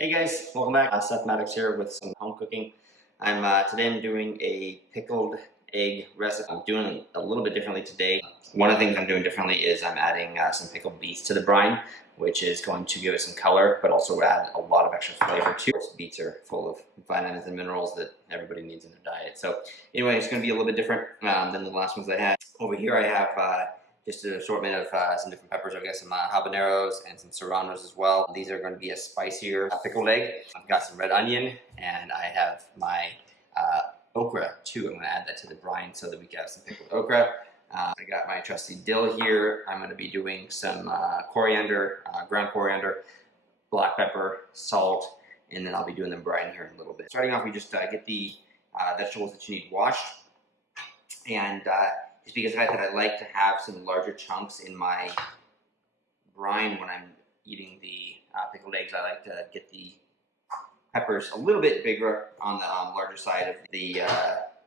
Hey guys, welcome back. Seth Maddox here with some home cooking. Today I'm doing a pickled egg recipe. I'm doing it a little bit differently today. One of the things I'm doing differently is I'm adding some pickled beets to the brine, which is going to give it some color, but also add a lot of extra flavor too. Beets are full of vitamins and minerals that everybody needs in their diet. So anyway, it's going to be a little bit different than the last ones I had. Over here I have just an assortment of some different peppers. I've got some habaneros and some serranos as well. These are going to be a spicier pickled egg. I've got some red onion, and I have my okra too. I'm going to add that to the brine so that we can have some pickled okra. I got my trusty dill here. I'm going to be doing some coriander, ground coriander, black pepper, salt, and then I'll be doing the brine here in a little bit. Starting off, we just get the vegetables that you need washed, and just because of the fact that I like to have some larger chunks in my brine when I'm eating the pickled eggs, I like to get the peppers a little bit bigger on the larger side of the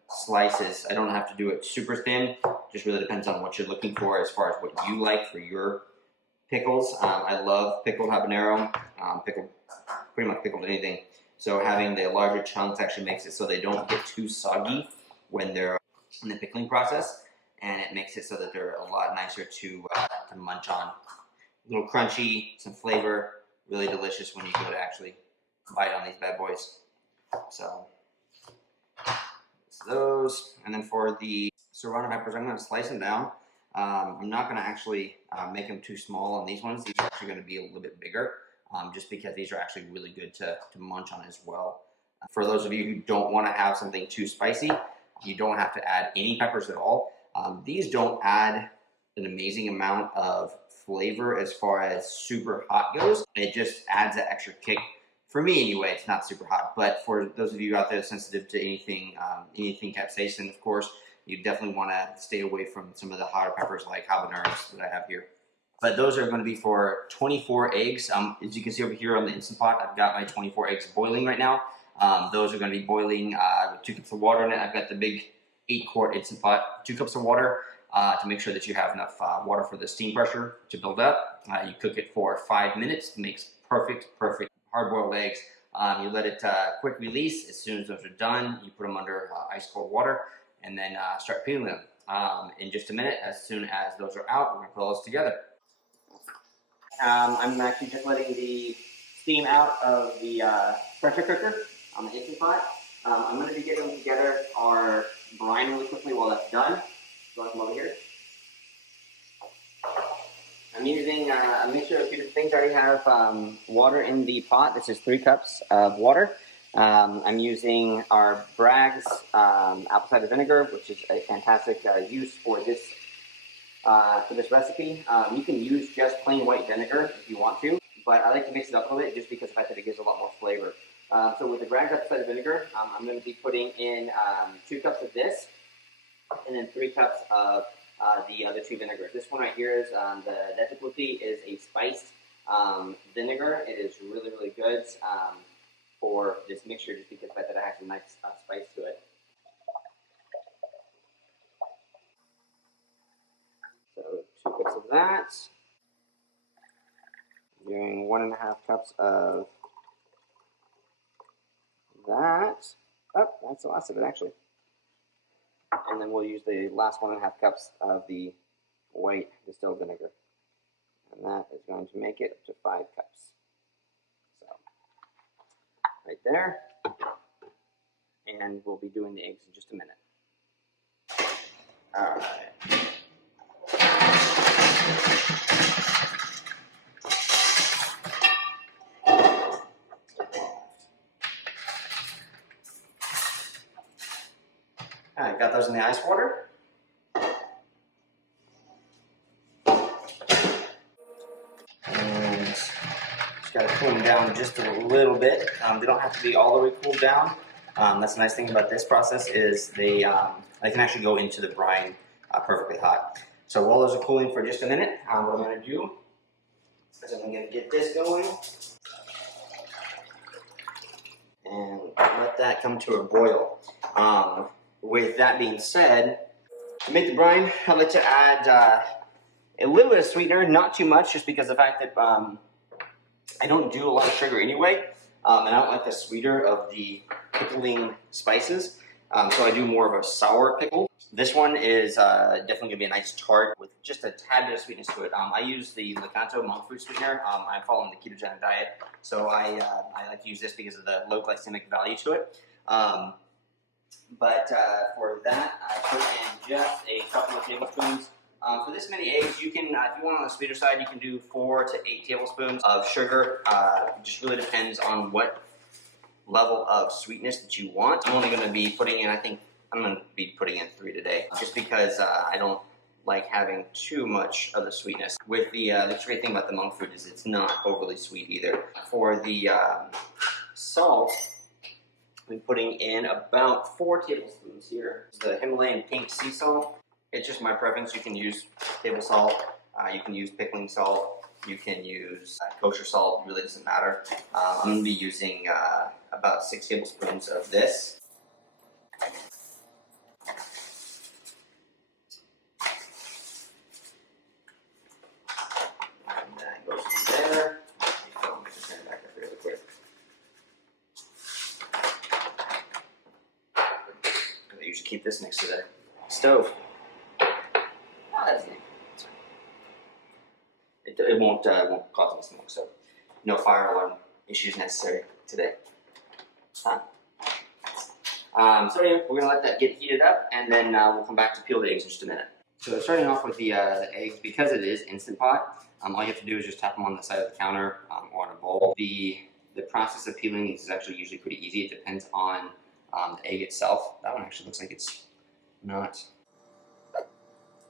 slices. I don't have to do it super thin, just really depends on what you're looking for as far as what you like for your pickles. I love pickled habanero, pretty much pickled anything. So having the larger chunks actually makes it so they don't get too soggy when they're in the pickling process. And it makes it so that they're a lot nicer to munch on. A little crunchy, some flavor, really delicious when you go to actually bite on these bad boys. So those, and then for the serrano peppers, I'm going to slice them down. I'm not going to actually make them too small on these ones. These are actually going to be a little bit bigger, just because these are actually really good to munch on as well. For those of you who don't want to have something too spicy, you don't have to add any peppers at all. These don't add an amazing amount of flavor as far as super hot goes. It just adds that extra kick. For me anyway, it's not super hot, but for those of you out there sensitive to anything capsaicin, of course, you definitely want to stay away from some of the hotter peppers like habaneros that I have here. But those are going to be for 24 eggs. As you can see over here on the Instant Pot, I've got my 24 eggs boiling right now. Those are going to be boiling with 2 cups of water in it. I've got the big 8-quart Instant Pot, 2 cups of water to make sure that you have enough water for the steam pressure to build up. You cook it for 5 minutes. It makes perfect hard-boiled eggs. You let it quick release. As soon as those are done, you put them under ice-cold water and then start peeling them. In just a minute, as soon as those are out, we're going to put all those together. I'm actually just letting the steam out of the pressure cooker on the Instant Pot. I'm going to be getting together our brine really quickly while that's done. So I'll come over here. I'm using a mixture of a few different things. I already have water in the pot. This is 3 cups of water. I'm using our Bragg's apple cider vinegar, which is a fantastic use for this recipe. You can use just plain white vinegar if you want to, but I like to mix it up a little bit just because of the fact that it gives a lot more flavor. So with the Bragg's apple cider vinegar, I'm going to be putting in 2 cups of this, and then 3 cups of the other 2 vinegars. This one right here is the Difficulty is a spiced vinegar. It is really good for this mixture just because of the fact that it has a nice spice to it. So 2 cups of that. Doing 1.5 cups of that. Oh, that's the last of it actually. And then we'll use the last 1.5 cups of the white distilled vinegar. And that is going to make it up to 5 cups. So, right there. And we'll be doing the eggs in just a minute. All right. Alright, got those in the ice water. And just got to cool them down just a little bit. They don't have to be all the way cooled down. That's the nice thing about this process is they can actually go into the brine perfectly hot. So while those are cooling for just a minute, what I'm going to do is I'm going to get this going and let that come to a boil. With that being said, to make the brine, I like to add a little bit of sweetener, not too much, just because of the fact that I don't do a lot of sugar anyway. and I don't like the sweeter of the pickling spices. So I do more of a sour pickle. This one is definitely gonna be a nice tart with just a tad bit of sweetness to it. I use the monkfruit sweetener. I'm following the ketogenic diet, so I like to use this because of the low glycemic value to it. But for that, I put in just a couple of tablespoons. For this many eggs, you can, if you want on the sweeter side, you can do 4 to 8 tablespoons of sugar. It just really depends on what level of sweetness that you want. I'm only going to be putting in, I think I'm going to be putting in 3 today, just because I don't like having too much of the sweetness. With the great thing about the monk fruit is it's not overly sweet either. For the salt, I'm putting in about 4 tablespoons here. It's the Himalayan pink sea salt. It's just my preference. You can use table salt, you can use pickling salt, you can use kosher salt, it really doesn't matter. I'm going to be using about 6 tablespoons of this. And that goes in there. I'm just turn it back up really quick. I usually keep this next to the stove. It won't cause any smoke, so no fire alarm issues necessary today. So anyway, we're gonna let that get heated up, and then we'll come back to peel the eggs in just a minute. So starting off with the eggs, because it is Instant Pot, all you have to do is just tap them on the side of the counter or in a bowl. The process of peeling these is actually usually pretty easy. It depends on the egg itself. That one actually looks like it's not.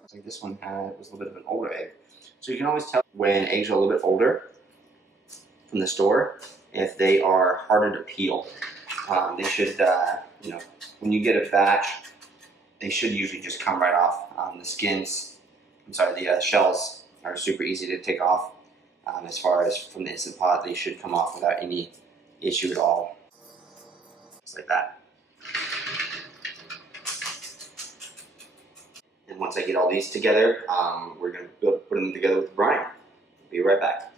Looks like this one was a little bit of an older egg. So you can always tell when eggs are a little bit older from the store if they are harder to peel. They should, when you get a batch, they should usually just come right off. The shells are super easy to take off. As far as from the Instant Pot, they should come off without any issue at all. Just like that. And once I get all these together, we're going to put them together with the brine. Be right back.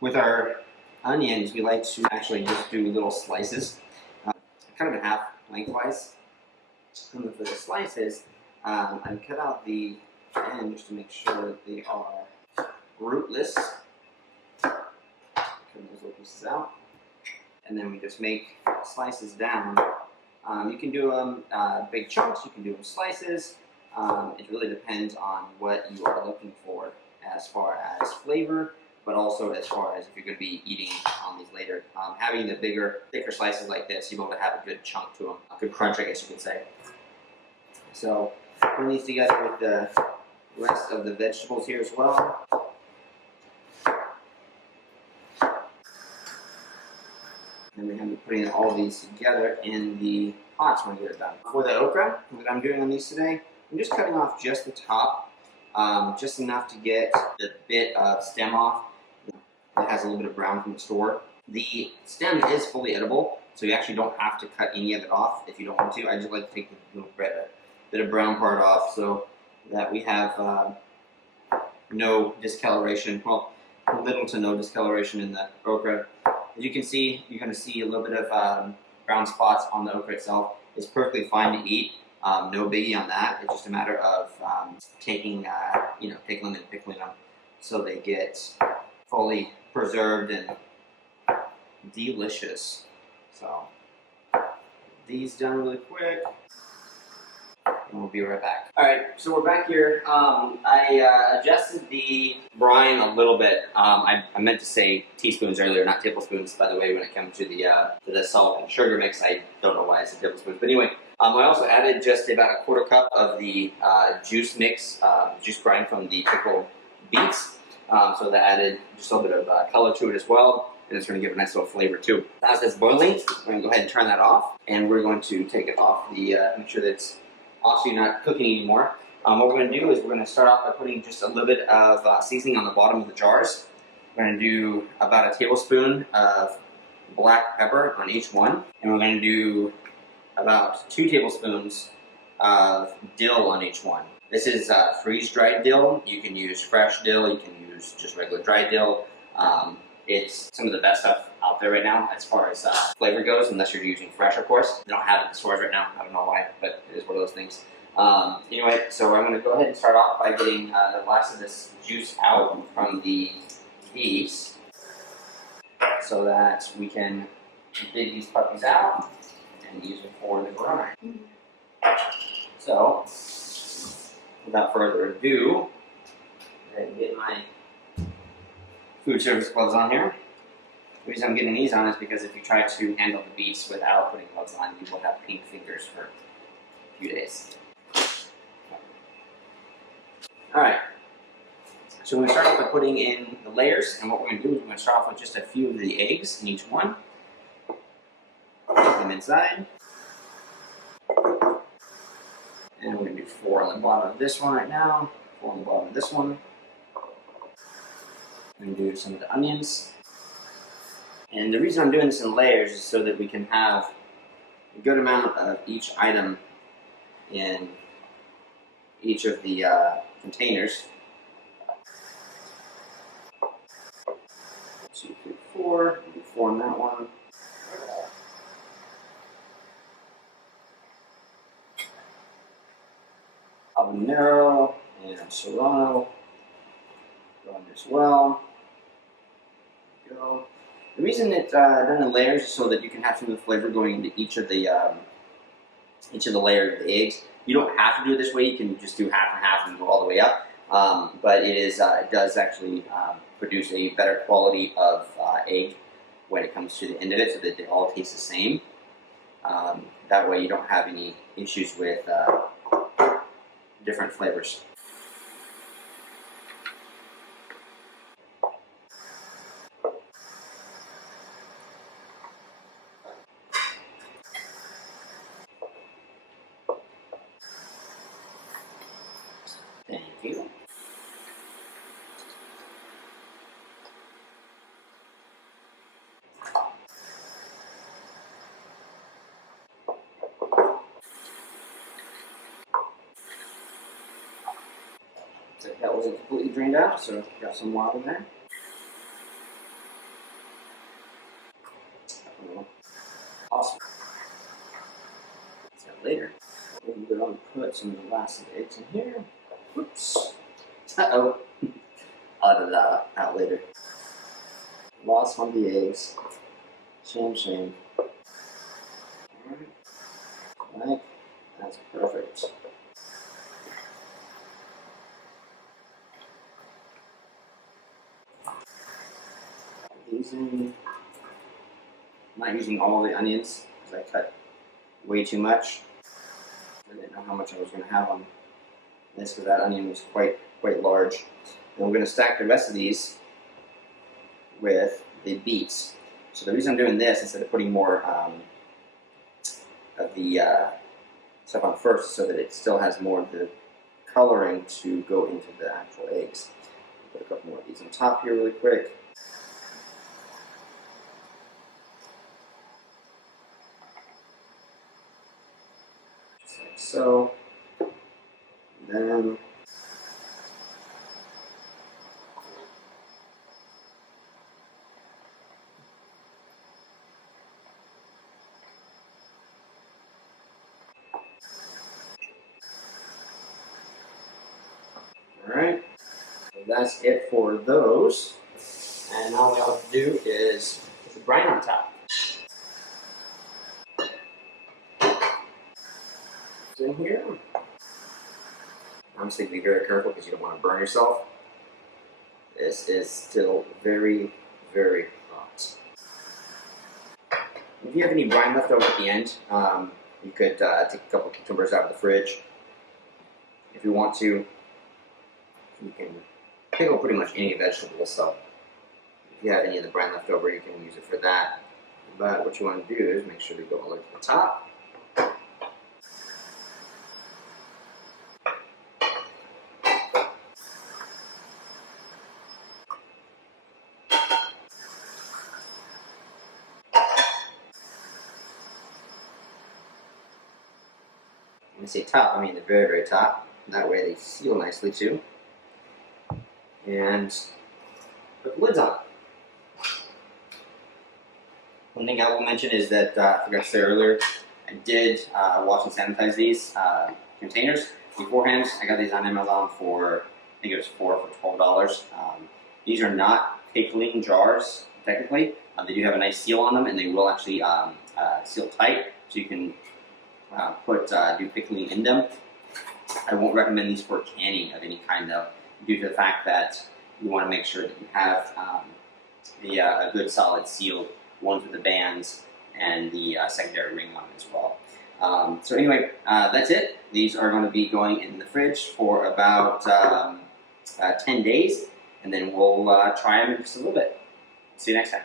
With our onions, we like to actually just do little slices, kind of in half lengthwise. And for the slices, I cut out the end just to make sure that they are rootless. Cut those little pieces out. And then we just make slices down. You can do them big chunks, you can do them slices. It really depends on what you are looking for as far as flavor, but also as far as if you're going to be eating these later. Having the bigger, thicker slices like this, you'll be able to have a good chunk to them, a good crunch, I guess you could say. So putting these together with the rest of the vegetables here as well. And we're going to be putting all these together in the pots when we get it done. For the okra, what I'm doing on these today, I'm just cutting off just the top, just enough to get the bit of stem off. It has a little bit of brown from the store. The stem is fully edible, so you actually don't have to cut any of it off if you don't want to. I just like to take the little bit of brown part off so that we have no discoloration. Well, little to no discoloration in the okra. As you can see, you're going to see a little bit of brown spots on the okra itself. It's perfectly fine to eat. No biggie on that. It's just a matter of taking, pickling and pickling them so they get fully preserved and delicious. So these done really quick. And we'll be right back. Alright, so we're back here. I adjusted the brine a little bit. I meant to say teaspoons earlier, not tablespoons, by the way, when it comes to the salt and sugar mix. I don't know why I said tablespoons. But anyway, I also added just about a quarter cup of the juice mix, juice brine from the pickled beets. So that added just a little bit of color to it as well. And it's going to give a nice little flavor too. As it's boiling, we're going to go ahead and turn that off. And we're going to take it off make sure that it's also you're not cooking anymore. What we're going to do is we're going to start off by putting just a little bit of seasoning on the bottom of the jars. We're going to do about a tablespoon of black pepper on each one. And we're going to do about 2 tablespoons of dill on each one. This is freeze-dried dill. You can use fresh dill. You can use just regular dry dill. It's some of the best stuff out there right now as far as flavor goes, unless you're using fresh, of course. They don't have it in the stores right now. I don't know why, but it is one of those things. Anyway, so I'm going to go ahead and start off by getting the last of this juice out from the beets so that we can dig these puppies out and use them for the brine. So, without further ado, I'm going to get my food service gloves on here. The reason I'm getting these on is because if you try to handle the beets without putting gloves on, you will have pink fingers for a few days. Alright, so we're going to start off by putting in the layers, and what we're going to do is we're going to start off with just a few of the eggs in each one. Put them inside. And we're going to do 4 on the bottom of this one right now, 4 on the bottom of this one. I'm going to do some of the onions. And the reason I'm doing this in layers is so that we can have a good amount of each item in each of the containers. 2, 3, 4. We'll do 4 on that one. Habanero and Serrano go in as well. There we go. The reason it's done in layers is so that you can have some of the flavor going into each of the layers of the eggs. You don't have to do it this way. You can just do half and half and go all the way up. But it does actually produce a better quality of egg when it comes to the end of it, so that they all taste the same. That way, you don't have any issues with different flavors. Thank you. So that wasn't completely drained out, so got some water in there. Awesome. So later, we're going to put some of the last of the eggs in here. Whoops. Uh-oh. I'll edit that out later. Lost one of the eggs. Shame, shame. Alright. That's perfect. These in. I'm not using all the onions because I cut way too much. I didn't know how much I was going to have on this because that onion was quite large. And we're going to stack the rest of these with the beets. So the reason I'm doing this instead of putting more of the stuff on first, so that it still has more of the coloring to go into the actual eggs. Put a couple more of these on top here really quick. Just like so. And then alright, so that's it for those. And now all we have to do is put the brine on top. It's in here. Obviously, be very careful because you don't want to burn yourself. This is still very hot. If you have any brine left over at the end, you could take a couple cucumbers out of the fridge. If you want to, you can pickle pretty much any vegetable, so if you have any of the brine left over, you can use it for that. But what you want to do is make sure to go all the way to the top. When I say top, I mean the very top. That way they seal nicely too. And put the lids on. One thing I will mention is that I forgot to say earlier, I did wash and sanitize these containers beforehand. I got these on Amazon for, I think it was $4 for $12. These are not pickling jars, technically. They do have a nice seal on them, and they will actually seal tight, so you can do pickling in them. I won't recommend these for canning of any kind, though, due to the fact that you want to make sure that you have a good solid sealed ones with the bands and the secondary ring on as well. So anyway, that's it. These are going to be going in the fridge for about 10 days, and then we'll try them in just a little bit. See you next time.